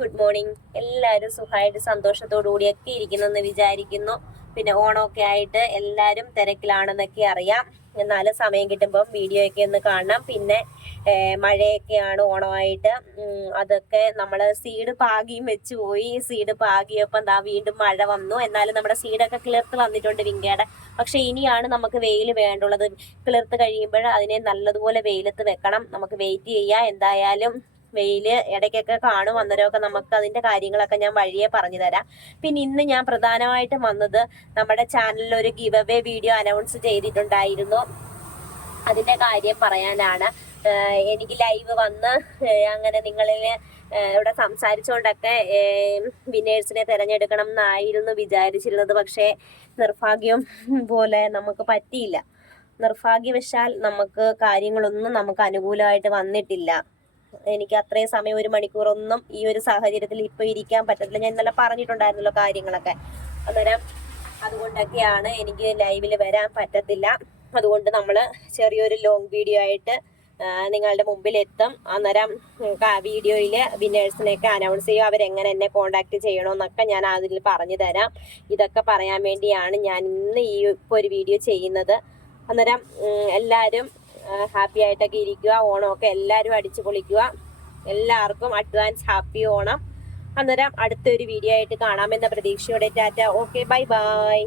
Good morning. എല്ലാവരും സുഖമായിട്ട് സന്തോഷത്തോടു കൂടിയൊക്കെ ഇരിക്കുന്നെന്ന് വിചാരിക്കുന്നു. പിന്നെ ഓണമൊക്കെ ആയിട്ട് എല്ലാവരും തിരക്കിലാണെന്നൊക്കെ അറിയാം. എന്നാലും സമയം കിട്ടുമ്പം വീഡിയോ ഒക്കെ ഒന്ന് കാണണം. പിന്നെ മഴയൊക്കെയാണ് ഓണമായിട്ട്. അതൊക്കെ നമ്മൾ സീഡ് പാകിയും വെച്ച് പോയി. സീഡ് പാകിയപ്പം വീണ്ടും മഴ വന്നു. എന്നാലും നമ്മുടെ സീഡൊക്കെ കിളിർത്ത് വന്നിട്ടുണ്ട് വിങ്കയുടെ. പക്ഷെ ഇനിയാണ് നമുക്ക് വെയിൽ വേണ്ടുള്ളത്. കിളിർത്ത് കഴിയുമ്പോൾ അതിനെ നല്ലതുപോലെ വെയിലത്ത് വെക്കണം. നമുക്ക് വെയിറ്റ് ചെയ്യാം. എന്തായാലും വെയില് ഇടയ്ക്കൊക്കെ കാണും. അന്നേരമൊക്കെ നമുക്ക് അതിന്റെ കാര്യങ്ങളൊക്കെ ഞാൻ വഴിയെ പറഞ്ഞു തരാം. പിന്നെ ഇന്ന് ഞാൻ പ്രധാനമായിട്ടും വന്നത് നമ്മുടെ ചാനലിൽ ഒരു ഗിവ് അവേ വീഡിയോ അനൗൺസ് ചെയ്തിട്ടുണ്ടായിരുന്നു. അതിന്റെ കാര്യം പറയാനാണ്. എനിക്ക് ലൈവ് വന്ന് അങ്ങനെ നിങ്ങളിൽ ഇവിടെ സംസാരിച്ചുകൊണ്ടൊക്കെ വിന്നേഴ്സിനെ തിരഞ്ഞെടുക്കണം എന്നായിരുന്നു വിചാരിച്ചിരുന്നത്. പക്ഷേ നിർഭാഗ്യം പോലെ നമുക്ക് പറ്റിയില്ല. നിർഭാഗ്യവശാൽ നമുക്ക് കാര്യങ്ങളൊന്നും നമുക്ക് അനുകൂലമായിട്ട് വന്നിട്ടില്ല. എനിക്ക് അത്രയും സമയം 1 മണിക്കൂറൊന്നും ഈ ഒരു സാഹചര്യത്തിൽ ഇപ്പൊ ഇരിക്കാൻ പറ്റത്തില്ല. ഞാൻ ഇന്നലെ പറഞ്ഞിട്ടുണ്ടായിരുന്നല്ലോ കാര്യങ്ങളൊക്കെ. അന്നേരം അതുകൊണ്ടൊക്കെയാണ് എനിക്ക് ലൈവിൽ വരാൻ പറ്റത്തില്ല. അതുകൊണ്ട് നമ്മൾ ചെറിയൊരു ലോങ് വീഡിയോ ആയിട്ട് നിങ്ങളുടെ മുമ്പിൽ എത്തും. അന്നേരം വീഡിയോയിൽ വിന്നേഴ്സിനെയൊക്കെ അനൗൺസ് ചെയ്യും. അവരെങ്ങനെ എന്നെ കോണ്ടാക്ട് ചെയ്യണമെന്നൊക്കെ ഞാൻ അതിൽ പറഞ്ഞു തരാം. ഇതൊക്കെ പറയാൻ വേണ്ടിയാണ് ഞാൻ ഇന്ന് ഇപ്പോൾ ഒരു വീഡിയോ ചെയ്യുന്നത്. അന്നേരം എല്ലാവരും ഹാപ്പി ആയിട്ടൊക്കെ ഇരിക്കുക. ഓണമൊക്കെ എല്ലാവരും അടിച്ചു പൊളിക്കുക. എല്ലാവർക്കും അഡ്വാൻസ് ഹാപ്പി ഓണം. അന്നേരം അടുത്തൊരു വീഡിയോ ആയിട്ട് കാണാമെന്ന പ്രതീക്ഷയോടെ ടാറ്റ. Okay, bye bye.